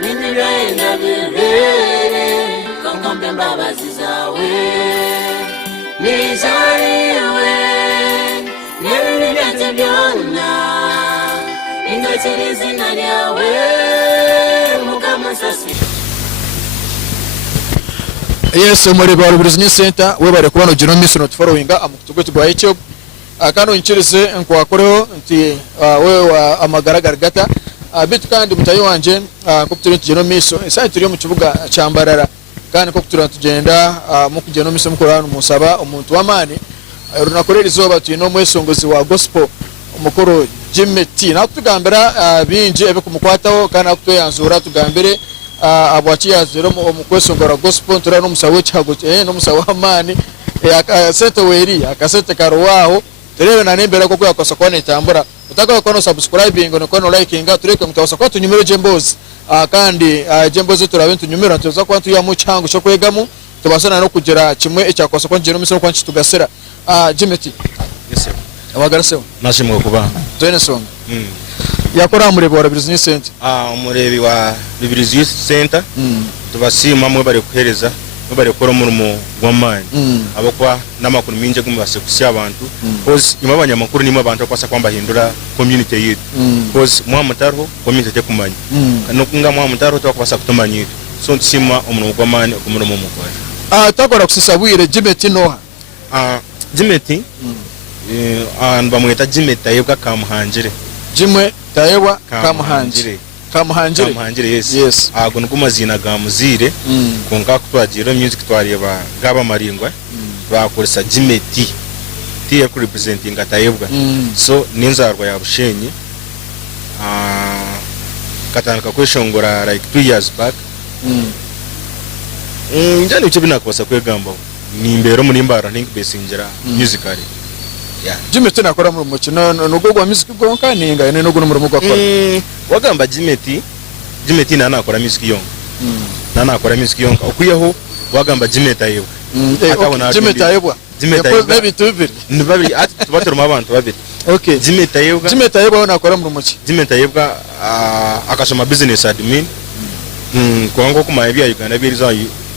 ibindi byenda bibere konkombe mbabazi zawe nizariwe n'ibindi byanjye byona ingakira izina ryawe Mwesasire. Yes, muri ba Burengyerwi Center we bare kubano Jimy miss not following amutugo tugwa icyo akano inchirize nkwakoreho nti we amagaragara gata bitu kandi mutayi wanje ko turi Jimy miss isa turi mu kibuga cyambarara kandi ko turi tugenda mu kugenda miss mukorana musaba umuntu w'amani runakorera izoba tuyino Mwesasire wa gospel umukoro Jimy na tugambira binje ebe kumukwataho kana kutoyanzura tugambire abwachiya zero mu Mwesasire gospel tura no musawe cyago no musawe amani akasete weri akasete karuwaho turebe na nembera ko yakosa kone itambura utaka ko no subscribing no ko liking tureke mutawasa ko tunyumero jembozi kandi jembozi turabe tunyumero tuza ko tuya mu cyango cyo kwegamu tubasana no kugera kimwe icyakosa ko njye no misoro kwanci tugasera Jimy yes abagaraseho nashimwe kuba Joine Songa yakora murebe wa Burengyerwi Center umurebi wa Burengyerwi Center tubasima mwe bari kuhereza bari gukora umurimo w'amani abakwa n'amakuru minje gumbase kusi abantu cause nyuma abanyamakuru nimwe abantu kwasa kwamba hindura community yetu cause mwa mutaro community te kumanya no kunga mwa mutaro twakwasa kutumanya so nsima umurimo w'amani okumurimo mukora takora kusisabwire Jimy noha Jimy bamwita Jimy tayebwa kamuhanjire Jimy tayebwa kamuhanjire yes ago ngumazina ga muzire kunga kutwagira music twareba gaba maringwa bakoresa Jimy T ya representing atayebwa so ninzarwa ya Bushenyi katanka kweshongora like 2 years back njani uche binakosa kwegamba ni imbero muri mbara think besingira musically Jimy nakora mu mukino nugo gwa music gonka ninga ene nugo numurimo gwakora wagamba Jimy nakora music yonka nakora music yonka okuyeho wagamba Jimy tayebwa Jimy tayebwa maybe tubiri ni babiri ati tubateruma abantu babiri okay Jimy tayebwa nakora mu mukino Jimy tayebwa akashoma business admin kwango kuma ebya Uganda biriza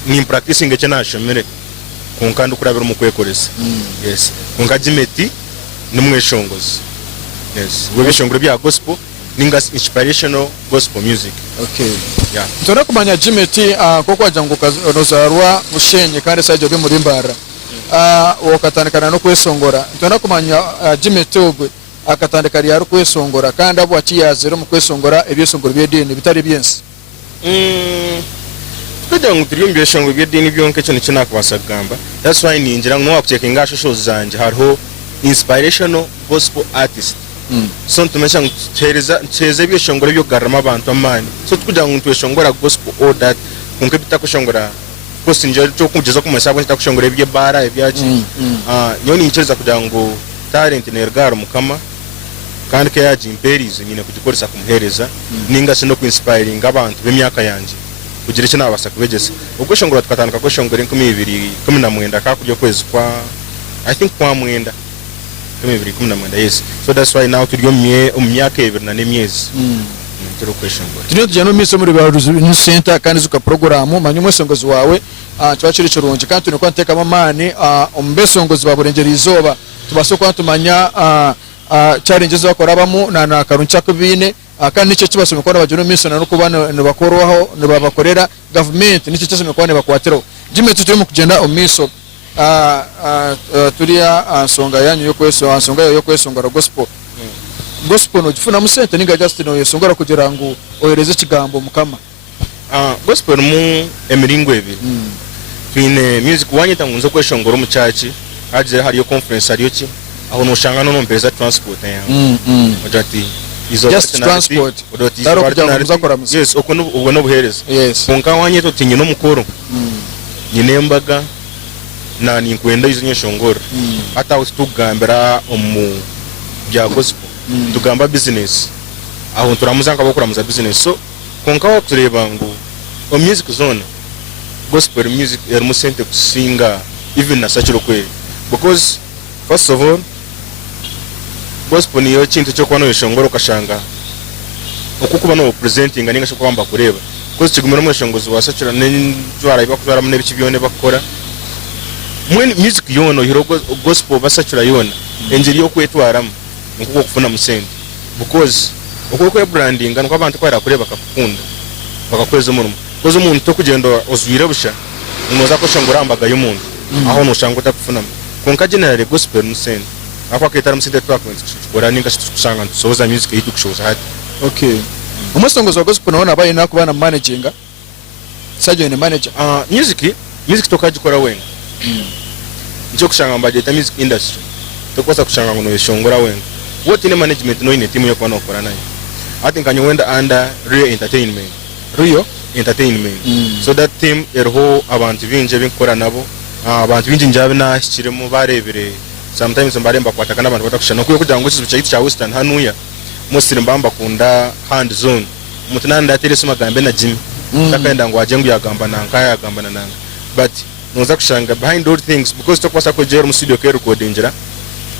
ni practicing eche nashomere kunkandu kurabira mu kwekoresa yes kunga Jimy ni Mwesasire yes we bishongoro bya gospel ninga inspirational gospel music okay yeah tona kumanya Jimy ko kwajanguka nozarwa Bushenyi kandi saje byo muri mbara wakatandikana no kwesongora tona kumanya Jimy ubwe akatandika yari kwesongora kandi abo akiyazero mu kwesongora ebyesongoro byedini bitari byensi kugira ngo turiyo byeshongoro byedini byonke cyo nikinakubasa gamba that's why ningira ngo wakucekinga shows zanje hariho inspirational gospel artist so tumesha ncheze byeshongoro byo garama abantu amani so tukugira ngo tweshongora gospel all that kunke bitakushongora kosi nje cyo kugeza ku masabo bitakushongora bye bara ebyaci nyoni ncheza kugira ngo talent nergara mukama kandi ke yaje imperize nyine kugikoresa kumuhereza ninga se no kuinspiring abantu b'emyaka yanje kugira icyo nabasa kubegeza ubwo shongora tukatandika ko shongora 2019 kakujya kwezi kwa I think kwa mwenda 2019 yes so that's why now turiyo myaka 2 na nemyezi turi kweshongora turiyo tujyano miso muri Burengyerwi Center kandi zuka program manyu Mwesasire wawe twaciri kirunje kandi turi kwanteka amani Mwesasire ba Burengyerwi izoba tubaso kwantumanya challenges bakorabamo na karuncha kubine kandi nicyo kibaso mikora bajuru miso na rukubana nibakoroho nibabakorera government nicyo kibaso mikora bakwatero Jimy turi mu kugenda omiso turiya songa yanyu yo kwesongora gospel no gifuna musente ninga Justin no yesongora kugira ngo ohereze kigambo mukama gospel mu emiringo ebiri twine music wanyita ngunzo kweshongora mu church haje hariyo conference hariyo ki aho no shanga no mpeza transport yangu ojati izo transport daro kujya muzakora muzi yes ubwo no buhereza yes kunka wanyeto tinye no mukoro nyine mbaga na ninkwenda izo nyeshongora hata utugambira omu bya gospel tugamba business aho turamuzanga bakora muza business so kunka watureba ngo o music zone gospel music er sente kusinga even na sachiro kwe because first of all gospel niyo kintu cyo kwano yeshongora ukashanga okukuba no presenting aninga cyo kwamba kureba kozi kigumira Mwesasire wasachura n'injwara ibakuzara mu n'ibiki byone bakora mwen music yono hiro gospel basachura yona enjiri yo kwetwaramo nuko kufuna musende because uko branding nuko abantu kwara kureba bakakunda bakakweza umuntu kozo umuntu to kugenda ozwire busha unoza ko shangurambaga y'umuntu aho nushanga utakufuna konka general gospel musende akwa ketara musende twakwenza ninga shitushanga nsoza music yitu kushoza hati okay umusongozi wa gospel naona abaye nakubana managing sajo ni manager music tokajikora wenga ncho kushanga mbajeta music industry tokosa kushanga ngono yeshongora wenga what in management no ine timu yoko nokora nayo I think anyo wenda under real entertainment so that team erho abantu binje binkora nabo abantu binje njabe na shiremo barebere sometimes mbaremba kwatakana abantu batakushana kuyo kugira ngo kizu cya Western hanuya musiri mbamba kunda hand zone mutunanda terese magambe na Jimy takenda ngo ajengu yagamba nankaya yagamba nanga but noza kushanga behind all things because tokwasa ko jero mu studio ke recordingira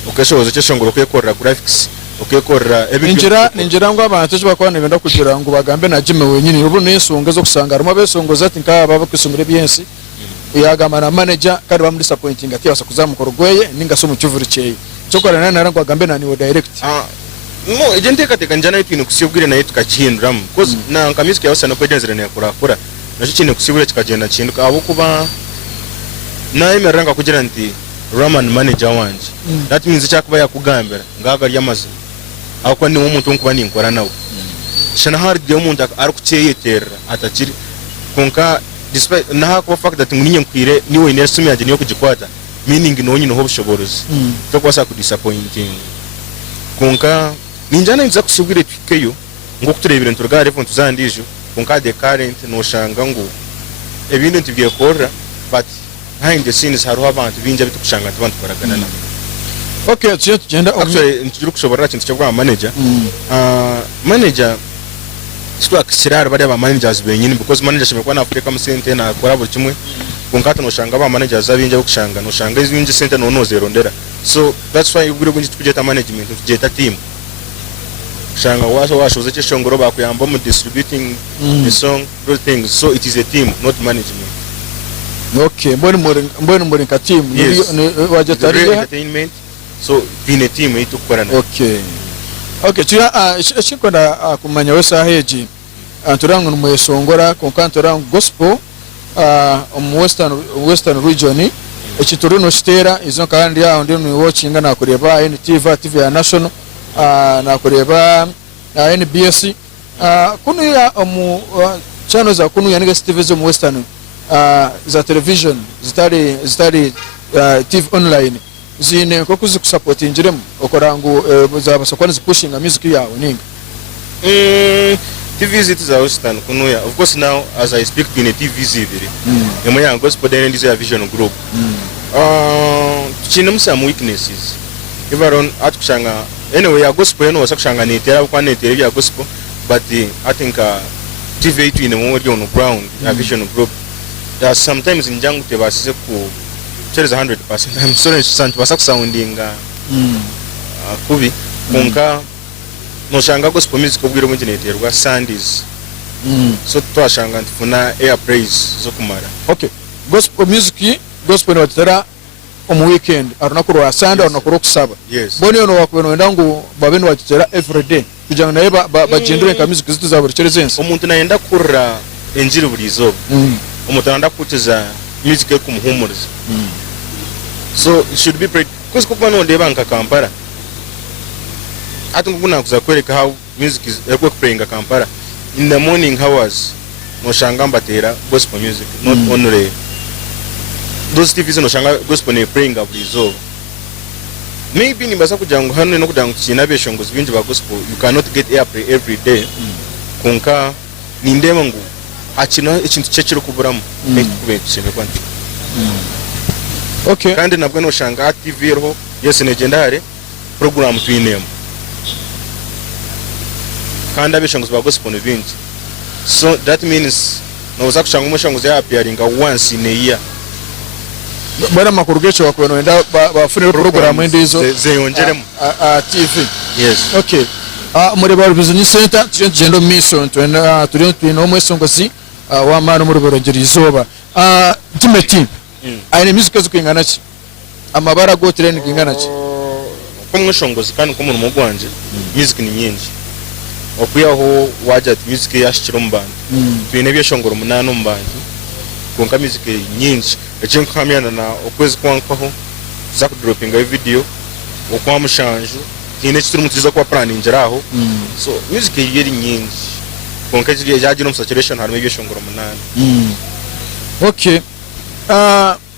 ukeshoza cyeshongoro kwekora graphics ukekora ninjira ngo abantu cyo bakwana benda kugira ngo bagambe na Jimy wenyine ubu nesonga zo kusanga arimo besongoza ati nkaba baba kwisumire byensi uyagamba na manager kandi bamuri disappointing ati basa kuzamukora gweye ninga so mu cyuvuri cye cyokora nana narango agambe na niwo direct no ejente kateka njana yitino kusibwire na yitu kachindram because na nkamisike yawasana ko jenzere ne kurakura nacho kine kusibwire kikagenda chinduka abo kuba naye meranga kugira nti Roman manager wanje that means cyakuba yakugambira ngaga ryamaze akwa ni umuntu nkuba ninkora nawe shana hard de umuntu arukuyetera atakiri konka despite na ko fact that nguninye nkwire niwe nesumi yaje niyo kugikwata meaning no nyine ho bushoborozi to kwasa ku disappointing konka ninjana nza kusubwire twikeyo ngo kuturebire nturga reference tuzandijo konka the current no shanga ngo ebintu ntibye kora but behind the scenes haruho abantu binja bitukushanga abantu koragana nabo okay tugenda actually nturi kushobora kintu cyo kwa manager manager sitwa kisirara bari aba managers benyine because manager shimekwa na Africa mu center na akora buri kimwe konkata no shanga ba managers abinja kushanga no shanga izinje center no zerondera so that's why ubure kunji tujeta management tujeta team shanga washoze cyeshongoro bakuyamba mu distributing the song those things so it is a team not management. Okay, mbona muri ka team wajeta entertainment so in a team itu korana. Okay tuya shikonda kumanya wesa heji anturango numwesongora konkantora gospel western region ekituruno stera izo kandi ya ndi mu watching na kureba NTV ya national na kureba NBS kunu ya channels za kunu ya nige TV zo mu western za television zitari TV online zine ko kuzukusupport injiremo okorango zabasokwana pushing music yawe ninga TV ziti za western kunuya of course now as I speak in a TV zibiri ya gospel then this is vision group chinamsa weaknesses everon atkushanga anyway ya gospel no wasakushanga netera kwa netera ya gospel but I think TV itu ine mo on ground ya vision group that sometimes injangu tebasise ku chereza 100%. I'm sorry sant basa kusoundinga kubi konka no shanga gospel music kubwira mu neterwa Sundays so twashanga ntfuna air praise zo kumara. Okay, gospel music gospel no tera mu weekend aruna kurwa Sunday aruna kuro kusaba bone ono wakweno ndangu babeno watera every day kujanga naye bajendere ka music zitu za buri cherezense umuntu naenda kurra enjiri buri zo umuntu naenda kutiza music yo kumuhumuriza so it should be pretty because kuba no ndeba nka Kampala atungu kuna kuza kwereka how music is playing Kampala in the morning hours no shanga mbatera gospel music not only those TVs no shanga gospel ne playing up resolve maybe ni basa kujangu hano no kudangu china Abeshongozi binje ba gospel you cannot get airplay every day konka ni ndema ngo akina ikintu cyekiro kuburamu nekubekisheme kwanti okay kandi nabwo no shanga TV ro yese legendary program twinemo kandi Abeshongozi ba gospel ne binje so that means no zakushanga Mwesasire ya appearing once in a year bwana makurugecho wakweno enda bafune program endizo zeyongeremo TV yes okay muri ba business center tugendo mission twena turi no Mwesasire wa mano muri Burengyerwi Zooba Jimy aine music zo kwingana ki amabara go trend kwingana ki ko Mwesasire kandi ko mu gwanje music ni nyinshi okuyaho waja music yashikira mbandi twine byeshongoro munano mbandi konka music nyinshi ecyo kamyana na okwezi kwankwaho za dropping video okwa mushanju ine kituru mutiza kwa planning aho so music yeri nyinshi konka kiri yaje no saturation harimo byeshongoro munano okay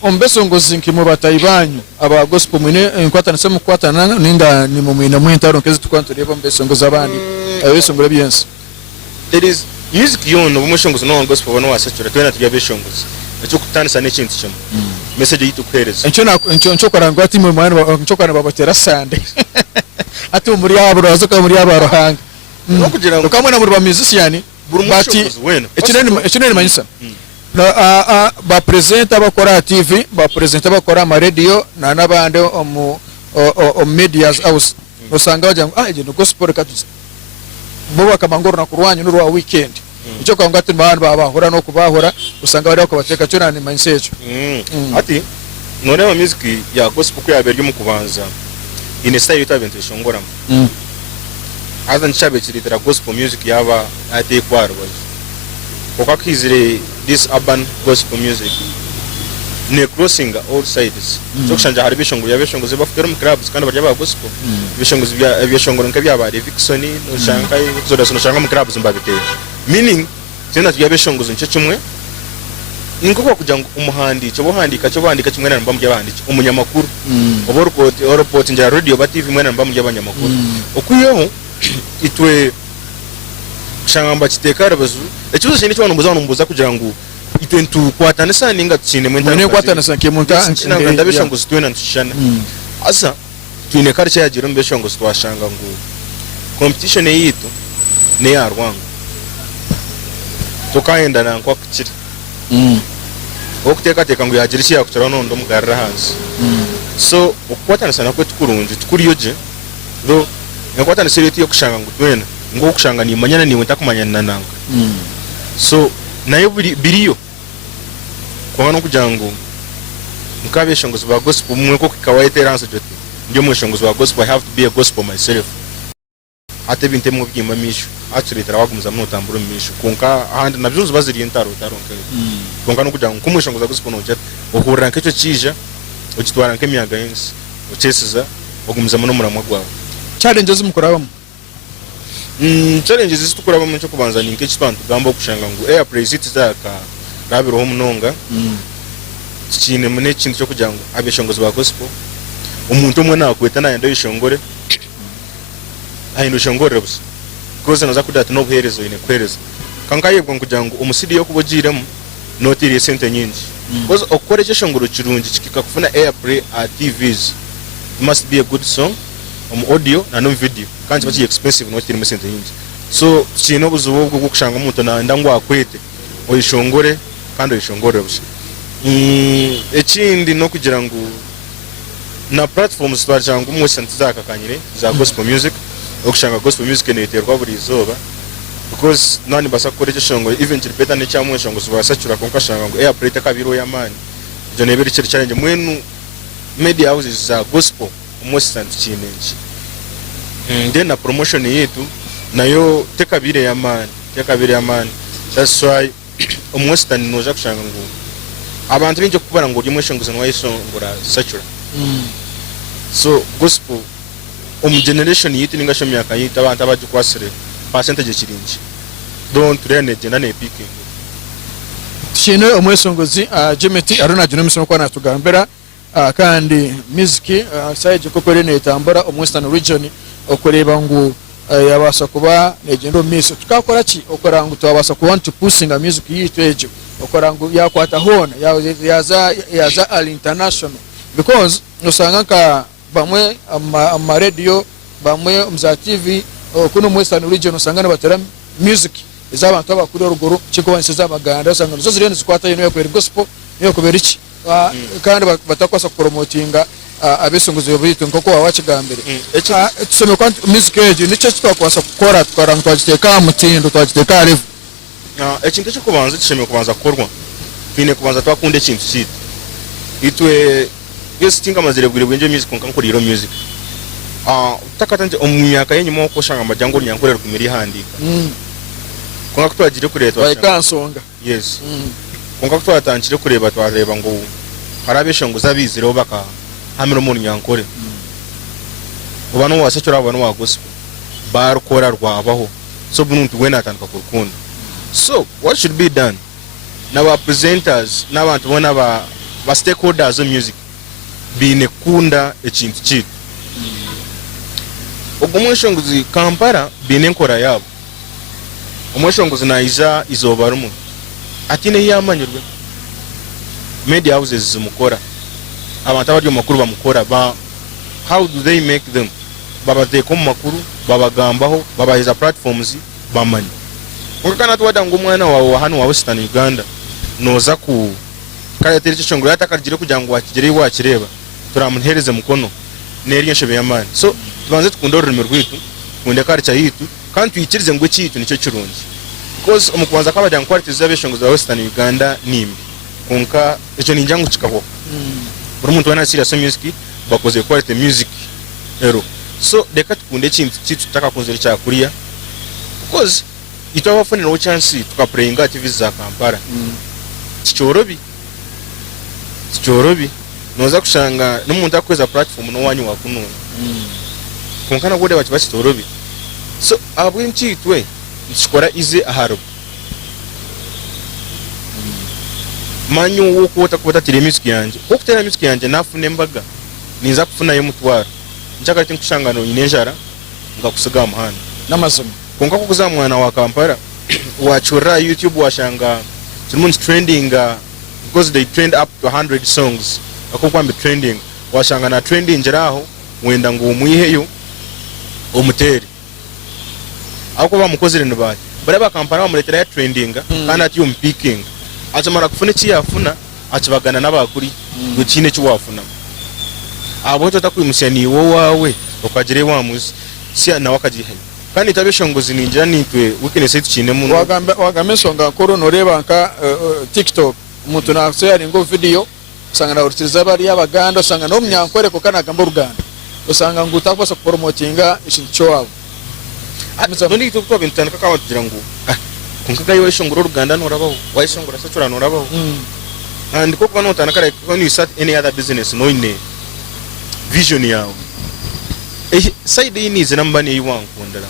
Abeshongozi nkimo batayibanyu aba gospel mwine Enkwatanisa mukwatana ninda ni mu mwina mwintaro nkezi tukwantureba Abeshongozi abandi Abeshongora byense there is music yono Abeshongozi no gospel bano wasachura twena tujya Abeshongozi ecyo kutanisa n'ekintu cyamo message yitu kwereza encho karangwa ati mu mwana encho kana babatera sande ati muri aburo azoka muri abarohanga no kugira ngo kamwe na muri ba musician bati ekinene manyisa ba presenta bakora TV ba presenta bakora ama radio na nabande o medias house usanga bajya ije no gospel katuze bo bakamangoro na kurwanyu n'uruwa weekend icyo kwanga ati abantu babahora no kubahora usanga bari bakabateka cyo nani mindset ati none ama music ya gospel ko yaberye mu kubanza ine style itaventation shongora azan chabe chiritera gospel music yaba ate kwarwa okakizire this urban gospel music ne crossing all sides sokushanja hari Abeshongozi bafite mu clubs kandi barya ba gospel Abeshongozi nkabya Vixen no shanga zoda no shanga mu clubs mbabiteye meaning tena tujya Abeshongozi nce kimwe inkuko kugira ngo umuhandi cyo bohandika cyo bandika kimwe na mbamuje bandiki umunyamakuru report njya radio ba TV mwana mbamuje abanyamakuru okuyeho itwe shanga kiteka bazu ekibazo cyane cyo numbuza kugira ngo itwentu kwatanisa ninga tsine mwene kwatanisa kemunta nanga Abeshongozi twena ntushana asa twine karche ya jiro Abeshongozi twashanga ngo competition yitu ne yarwanga tokaenda na kwa kuchira okuteka teka ngo yagirisi yakutara nondo mugarra hansi so okwatanisa nakwe tukurunje tukuriyoje ro Enkwatanisa leti yo kushanga ngo twena ngo kushanga ni manyana ni wenta kumanyana nanga so nayo biriyo kwa no kugira ngo Abeshongozi ba gospel mwe ko kawaite ranse jote ndio Abeshongozi ba gospel I have to be a gospel myself ate binte mu byimba mishu aturitera bagumuza mu tamburo mishu konka ahandi nabyunze baziri intaro taronke konka no kugira ngo Abeshongozi ba gospel no jet ohurira nk'icyo kija ukitwara nk'emiyaga yensi ukesiza ogumuza mu muramwa gwawe challenges mukorabamo challenges zitukurabamo cyo kubanza ni nke kitwantu gamba okushanga ngo airplay zitaka rabiroho munonga kine mune kintu cyo kugira ngo Abeshongozi ba gospel umuntu umwe nakweta naye ndabishongore shongore busa koze naza kudata no buherezo ine kwereza kankayebwa kugira ngo umusidi yo kubogiramo notiri sente nyingi koze okoreje shongoro kirungi kikika kufuna airplay at TVs it must be a good song audio na no video kandi bachi expensive notiri mu sente nyingi so kino buzubo bwo kushanga umuntu na ndangwa akwete oyishongore kandi oyishongore busa ekindi no kugira ngo na platforms twajanga umwese ntizakakanyire za gospel music okushanga gospel music neterwa buri zoba because nani basakoreje shongo even better ne cyamwe shongo zibasacura konka shanga ngo airplay takabiro ya mani byo nebere kiri challenge mwenu media houses za gospel almost and challenge then na promotion yetu nayo takabire ya mani that's why almost and noja kushanga ngo abantu binje kubara ngo rimwe shongo zanwa yisongora sacura so gospel generation yitu ningasho myaka yita abantu abaje kwasire percentage kirinji don't renege na nepicking kino Abeshongozi Jimy arona jino misono kwa natugambera kandi music side ko kore netambura Western region okoreba ngo yabasa kuba negendo miss tukakora ki okora ngo twabasa ku want to pushing a music yitu ejo okora ngo yakwata hona yaza al international because usanga ka bamwe ama radio bamwe mza TV kuno Western region usanga batera music izabantu abakuru ruguru kiko wansiza abaganda usanga zo zirene zikwata yino yo gospel yo kubera iki kandi batakwasa promotinga Abeshongozi yobitu nkoko wawachigambere tusome kwa music ejo nico twakwasa gukora twaranga twagiteka mutindo twagiteka live ekintu ekyokubanza kishemeye kubanza kukorwa twine kubanza twakunde ekintu kitu itwe byose tingamazire bwire bwenje music konka nkuriro music takatanje omumyaka yenyuma okoshanga amajango nyankorera kumiri handika konka kutwagire kureta bayikansonga yes konka kutwatangire kureba twareba ngo harabeshongozi abizire obaka hamiro mu nyankore ubano wasacura abantu wa gospel barukora rwabaho so buntu wena atandika kurukunda. So what should be done now? Presenters n'abantu bona ba stakeholders of music bine kunda ekintu kitu Omwesasire Kampala bine nkora yabo Omwesasire naiza izobarumu atine yamanyirwe media houses zimukora abantu abadyo makuru bamukora ba how do they make them baba te kom makuru baba gambaho baba iza platforms bamanyi ukana twada ngumwana wa hano wa Western Uganda noza ku kaya telekishongoro yatakagire kujangwa akigere wakireba turamuhereze mukono neri yashebe yamani. So tubanze tukunda ururimi rwitu kunde karicha yitu kandi tuyikirize ngo kitu nicyo kirungi because umukubanza kabajya quality z'abeshongo za Western Uganda nimbi konka icyo ninjangu kikaho buri muntu wana serious music bakoze quality music ero. So deka tukunde kintu tutaka kunzira cya kuriya because itawafunira wo chance tukaplayinga TV za Kampala Chichorobi noza kushanga n'umuntu akweza platform no wanyu wakununa konkana gode bachi Chichorobi. So abwinchi twe nshikora ize aharo manyu wo kuota tire music yanje okutera music yanje nafune mbaga niza kufuna yo mutwara nchaka tinkushanga no inenjara ngakusiga amahana n'amasomo konka kukuza mwana wa Kampala wachura YouTube washanga someone's trending because they trend up to 100 songs akokwambe trending washanga na trending njeraho wenda ngo umuyiheyo omuteri ako bamukozere nibaki bare ba Kampala bamuletera ya trending kandi ati yo picking acamara kufuna iki yafuna acibagana n'abakuri gukine cyo wafuna abo tatakwimusya ni wowe ukagire wamuzi sia na wakagihe kandi tabeshongozi ninjira nitwe weakness tukine muno wagamesonga koro noreba nka TikTok umuntu nakse ari ngo video usanga na urutiza bari y'abaganda usanga no mnyankore ko kana gamba Uganda usanga ngo utakosa promotinga ikintu cyo wabo ndundi TikTok intandika kawa tugira ngo kunka yo ishongoro Uganda norabaho wayishongora sacura norabaho and ko kwano tanakara when you start any other business no ine vision yawe side yinize nambane yiwankundara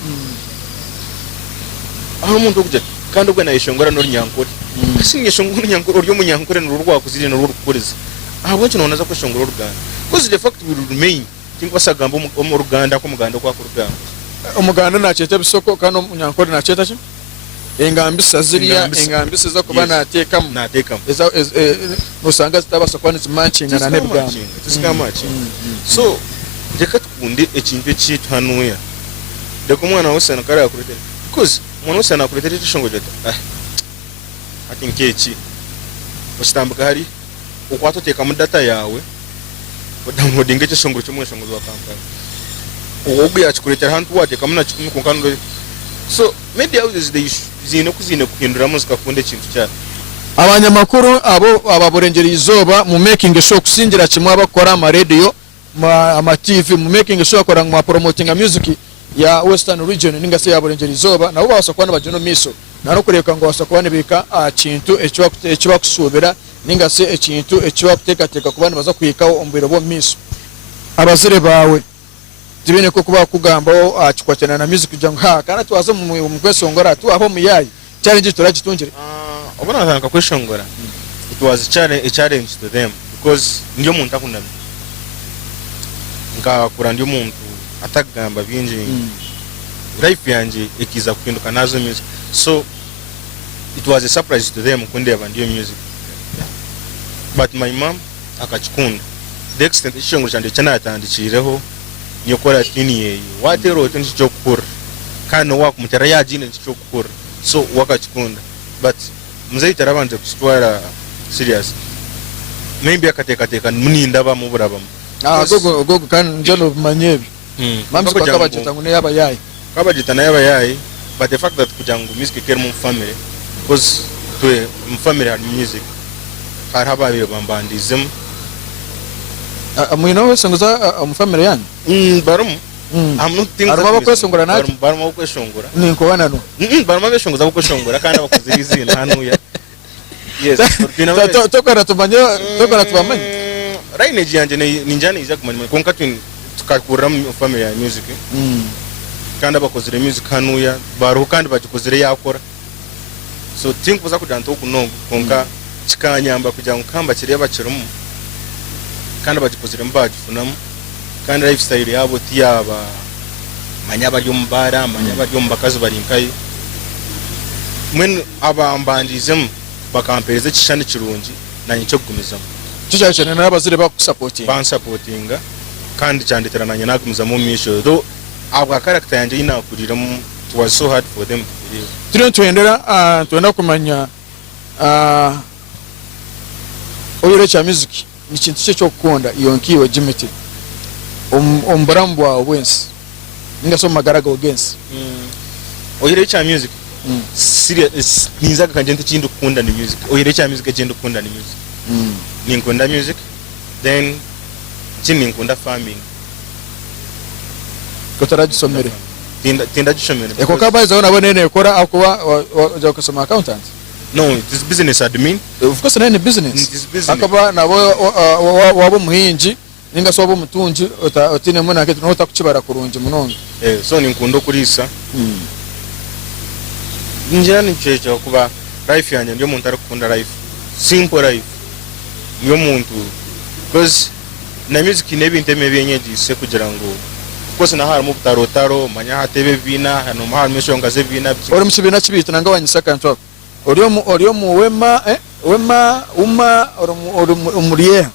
aho umuntu kujya kandi ubwo nayishongora no nyankore asinye shongoro nyankore uryo munyankore no rwakuzire no rukureza aho cyo nonaza ko shongoro Uganda because the fact will remain tinko sagamba mu Uganda ko muganda kwa kurugamba umuganda nacete bisoko kandi munyankore naceta cyo engambisa ziriya engambisa zo kubana atekamu eza musanga zitabasa kwa nzimancinga na nebwa so deka tukunde ekintu ekitu hanuya deko mwana wose nakara yakuretera because mwana wose nakuretera ishongo jeta ati nkechi ustambuka hari ukwatoteka mu data yawe downloading ekishongo cy'umweshongo wa Kampala ubu yakuretera hantu wateka muna chikumi konkando. So media houses they zino kuhindura muzika kunde kintu cyane abanyamakuru abo ababurengeri Zooba mu making show kusingira kimwe abakora ama radio ama TV mu making show akora mu promoting music ya Western region ninga se yaburengeri Zooba nabo basakwana bajono miso naro kureka ngo basakwane bika kintu ekiba kusubira ninga se ekintu ekiba kuteka kubana baza kuyikaho ombiro bo miso abazire bawe tibene ko kuba kugambaho akikwatana na music jangu kana tuwaza mu kwesongora tu aho muyayi challenge turagitungire obona nka kweshongora it was a challenge to them because ndiyo muntu akundana nka kura ndiyo muntu atagamba binji life yanje ikiza kuhinduka nazo music. So it was a surprise to them kundeba ndiyo music but my mom akachikunda the extent ishongora cyane cyane atandikireho nyokora tini yeyi watero tini chokura kana wakumutera yajine chokura so wakachikunda but mzaita rabanje kustwara serious maybe akateka muninda ba mubura ba gogo kan njalo manyebi mamsi kwa kabajita ngune yaba yayi kabajita na yaba yayi but the fact that kujangu music care mu family because twe family had music hari habaye bambandizemo mwino wese nguza family yanyu barumu arimo kwesongora nati barimo kweshongora ninko banano barimo beshongoza kweshongora kandi abakoze izina hanuya yes tokora tubamanye lineage yanje ninjana iza kumanya konka tukakura mu family ya music kandi abakozere music hanuya baruho kandi bagikozere yakora so think kuza kujanta okuno konka kikanyamba kugira ngo kamba kireba kirumu kandi bagikozere mbagifunamo kandi lifestyle yabo tiyaba manyaba yombara manyaba yombakazi barinkaye mwen abambandizemo bakampereza kishane kirungi nanye cyo kugumizamo cyo cyane n'abazire bansupportinga kandi cyanditerana nagumiza mu misho do abwa character yanje inakuriramo it was so hard for them to believe turi tuendera kumanya oyire cha music ni kintu cyo kukunda iyo nkiwe Jimy ombarambwa wensi ningaso magaraga ogensi oyire cha music serious nizaga kanje ntikindu kukunda ni music oyire cha music agenda kukunda ni music ninkunda music then chini nkunda farming kotarajisomere tinda jishomere eko kabaza ona bonene ekora akuba waje kusoma accountant no it is business admin of course nine business akaba nabo wabo muhinji ninga so wabo mutunji otine muna ketu no utakukibara kurunji munondo so ninkunda kurisa njira ni checho kuba life yanye ndio muntu arikunda life simple life niyo muntu because na music nebinte mebyenyeji se kugira ngo kose na harimo butarotaro manya hatebe bina hano mahal meshonga ze bina ori mukibina kibita nanga wanyisaka ntwa ori mu wema wema uma ori umuriye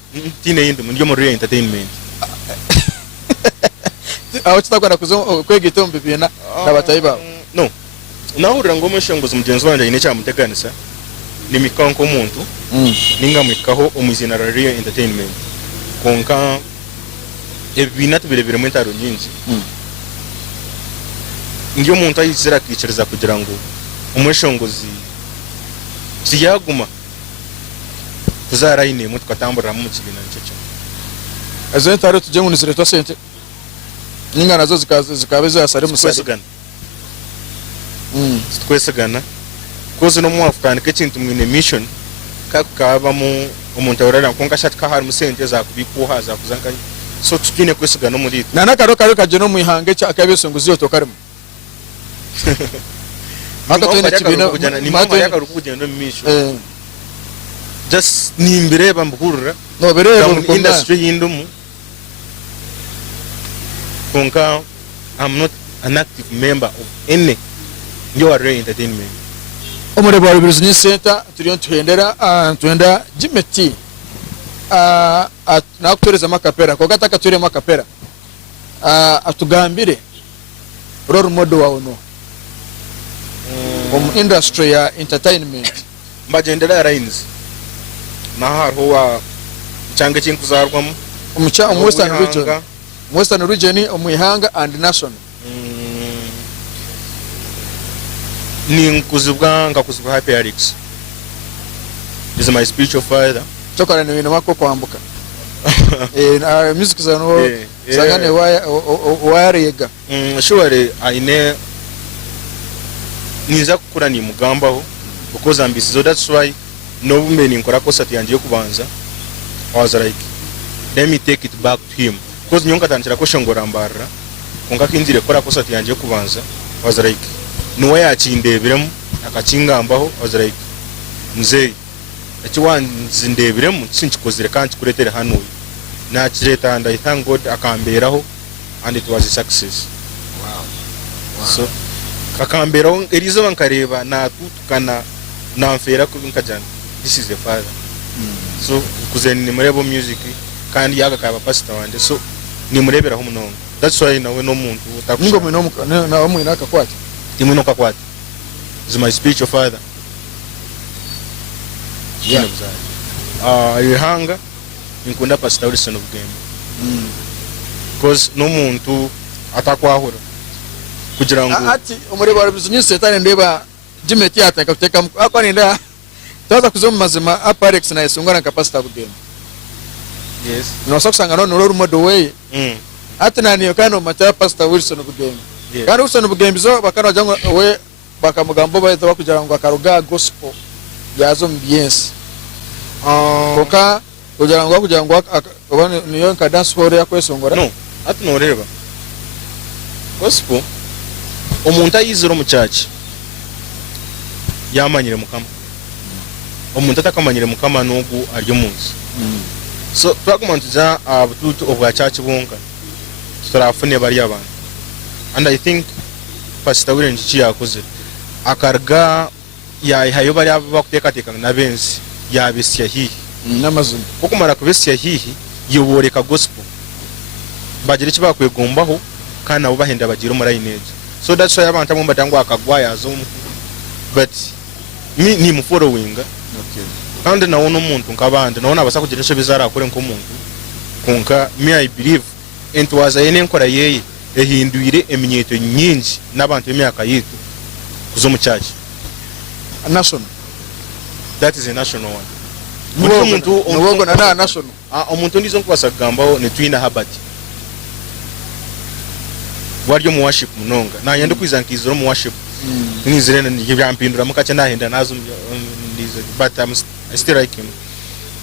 tine yindi mu muri entertainment aho kitakwana kuzo kwegita mu bibina nabatayiba no nahurira ngo meshongozi mugenzi wanje ine cyamuteganisa ni mikanko muntu ninga mwikaho umuzina radio entertainment konka ebina tubirebere mu ntaro nyingi ngiyo muntu ayizira kwicereza kugira ngo umweshongozi kiyaguma kuzarayine mu twatambura mu kibina cyo azo ntaro tuje mu nzire to sente ninga nazo zikabeza asare musagana twesagana koze no mu African kekintu mwine mission kakaba mu umuntu awurara konka shatka hari musente za kubikuha za kuzanka so tukine kwesigana muri nana karo kaje no muihange cya akabesongozi yo tokarimo maka twene kibina ni mama yakaru kugenda no misho just ni imbere bambukurura no bereye mu industry yindumu konka I'm not an active member of any your entertainment omurebo wa business center turiyo tuenda Jimy nakutoreza makapera ko gataka ture makapera atugambire role model wawe no industry ya entertainment mbagenda lines na haro wa change chinkuzarwamo western region omuyihanga and national ni nkuzibwa ngakuzibwa happy Alex is my spiritual father chokora ni bintu mako kwambuka music zano zagane wayarega sure aine niza kukura ni mugambaho because ambisizo that's why no women nkora ko sati yanje kubanza I was like let me take it back to him because nyonga tanchira ko shongora mbarra konga kinzire kora ko sati yanje kubanza I was like no way achindebiremo akacingambaho I was like mzee ekiwanzi ndebiremo sinchikozire kandi kuretere hano na kireta and I thank God akamberaho and it was a success. Wow. So akamberaho erizo bankareba na tutukana na mfera kubinkajana this is the father. So kuzeni ni murebo music kandi yaga kaba pastor wande so ni mureberaho munongo that's why nawe no muntu utakusha ningo na omwina akakwati timuno kakwati is my spiritual father. Yeah. Ihanga nkunda pastor Wilson of game because no muntu atakwahura kugira ngo ati umureba wa business setane ndeba Jimy ataka kuteka akwa nenda taza kuzoma mazima aparex na isungana na capacity bugenda. Yes. No sakusanga no noro modo way. Ati nani yokano mataya Pastor Wilson bugenda. Yeah. Kandi Wilson bugenda bizo bakana jango we bakamugambo baza bakujara ngo akaruga gospel yazo mbiensi. Koka kujara ngo abane niyo nka dance hall yakwesongora. No, ati no reba. Gospel omuntu ayizira mu church yamanyire mukama. Omuntu atakamanyire mukama n'ogu aryo munsi. So twakumantuza abututu obwa church bonka. Turafune bari abantu. And I think Pastor Burengyerwi yakoze akarga yahayo bari bakuteka na benzi yabisya hihi n'amazina okumara kubisya hihi yoboreka gospel bagire kibakwegombaho kana abo bahenda bagira umurayineje. So that's why abantu amumba tango akagwaya zo, but me ni mu following. Okay. Kandi naona umuntu nkabandi naona abasa kugira cyo bizara akore nk'umuntu konka me I believe entwaza yene nkora yeye ehinduire eminyeto nyingi n'abantu b'emyaka yitu kuzo mu church national. That is a national one. Nuwogo na national. Omuntu ndizo nkwasagamba ne twina habati waryo mu worship munonga na yandi kwizankizo mu worship nizire n'ibyampindura mukace nahenda nazo ndizo, but I still like him.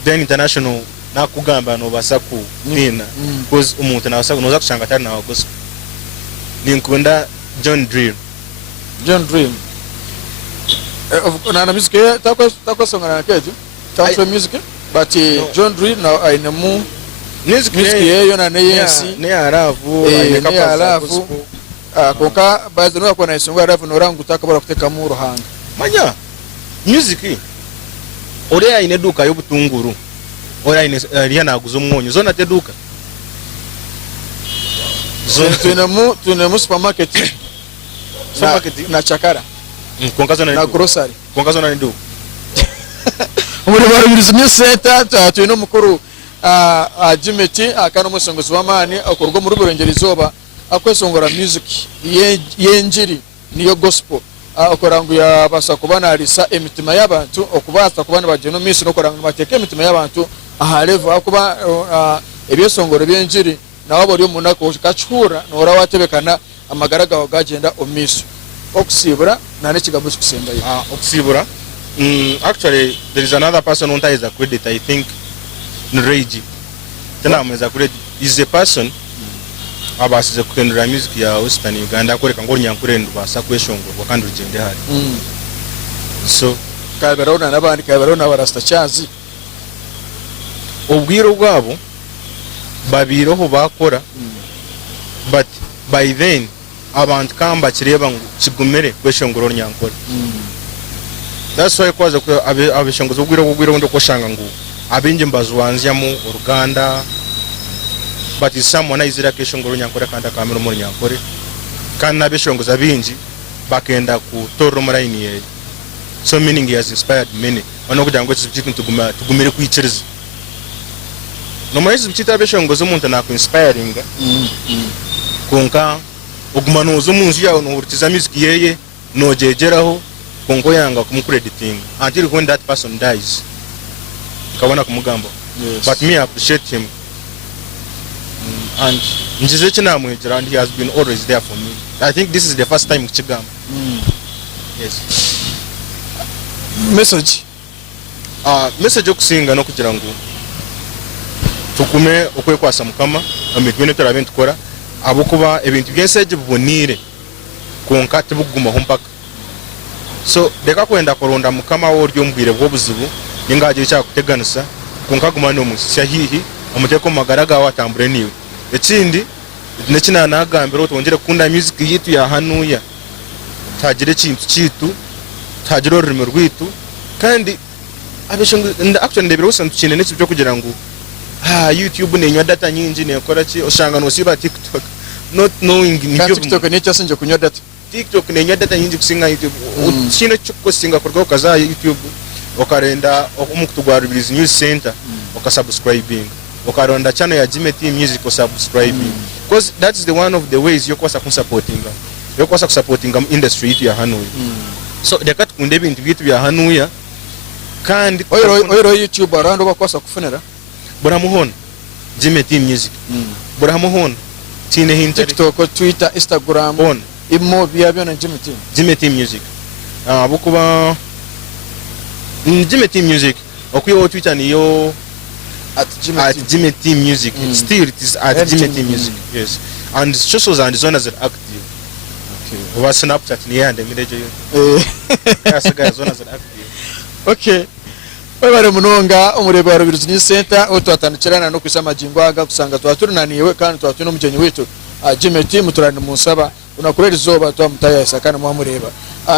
Then international nakugamba no basaku nina because umuntu nabasaku noza kushanga tari na gospel. Ninkunda John Dream. Na music takwasonga na keju takwasonga music, but John Dream na ainemu music yeyo na neyensi ne aravu ne aravu koka bazo no akona isonga aravu no rangu takabara kuteka mu ruhanga manya music ore aine duka yo butunguru ore aine riya naguzo umwonyo zona te duka zona tunemu supermarket na chakara konkazona na grocery konkazona ndu muri bari business center tuino mukuru Jimy akano musongozi w'amani akorwa muri Burengyerwi Zooba akwesongora music yenjiri niyo gospel akorangu ya basa kubana alisa emitima y'abantu okubasa kubana bageno misi no koranga mateke emitima y'abantu ahalevo akuba ebyesongoro byenjiri nawo bari umuntu akachura nora watebekana amagaraga ogagenda omiso okusibura nane kigambo kusemba yo okusibura. Actually there is another person who is a credit, I think Nreji tena ameza credit is a person abasize kukendera music ya Western Uganda akoreka ngo nyankurendu basa kweshongorwa kandi ugende hari. So kaberona nabandi kaberona barasta chazi ubwiro bwabo babiroho bakora, but by then abantu kamba kireba ngo kigumere kweshongoro nyankore. That's why kwaza ko abeshongozi ubwiro ndo koshanga ngo abenje mbazwanzya mu Uganda, but is someone izira keshongoro nyankore kandi akamera mu nyankore kandi nabeshongozi abinji bakenda ku toro mu line ye. So meaning he has inspired many ono kugira ngo kizibitu tugumire kwiciriza no mwezi bicita abeshongozi umuntu na ku inspiring konka ogumanuzo munzu yawo no urtiza music yeye no jejeraho kongo yanga kumcrediting until when that person dies kawana kumugambo. Yes. But me I appreciate him and njize chinamwejera and he has been always there for me. I think this is the first time kichigamba. Yes. Message message okusinga no kugira ngo tukume okwekwasa mukama amitwene turabintu kora abokuba ebintu byenseje bubonire konka tibuguma hompaka. So deka kwenda koronda mukama woryo mbwire bwobuzibu ningaje cyakuteganisa konka gumano musya hihi amuteko magaraga watambure niwe ekindi nekina nagambira utongere kunda music yitu ya hanuya tagire kintu kitu tagire ururimi rwitu kandi abeshongo actually ndebera usantu kinene cyo kugira ngo YouTube nenywa data nyinji nekora ki oshanga no siba TikTok not knowing nibyo TikTok necha sinje kunywa data TikTok nenywa data nyinji kusinga YouTube kino cyo singa korwa kaza YouTube okarenda omukutugwarubiriza news center okasubscribing okaronda channel ya Jimy music osubscribing because that is the one of the ways yokwasa supporting industry itu ya Hanoi. so reka tukunde ibintu bitu bya hanuya kandi oyiro YouTube arando bakwasa kufunira buramuhona Jimy music buramuhona tine hintari TikTok Twitter Instagram on imo byabyo na Jimy music bukuba Jimy music okuyo Twitter niyo at Jimy music still it is at Jimy music yes and socials and zonas are active over Snapchat ni yande mireje yo yasaga zonas are active okay bare munonga umurebe wa Burengyerwi Center utwatandikirana no kwisama jingwaga kusanga twaturunaniwe kandi twatuno mugenyi wetu Jimy muturane musaba unakurera Zooba twamutaya isakana mwamureba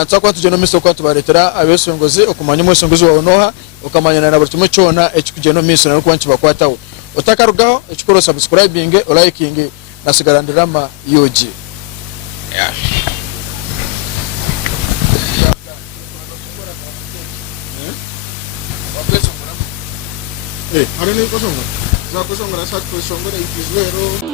tsakwa tujeno miso kwa tubaretera Abeshongozi okumanya Mwesasire wa onoha ukamanya na buri cyona ekikugeno miso na kwanci bakwataho utakarugaho ekikoro subscribing liking nasigarandirama yoji yeah harene kosonga za kosonga sa kosonga ikizwero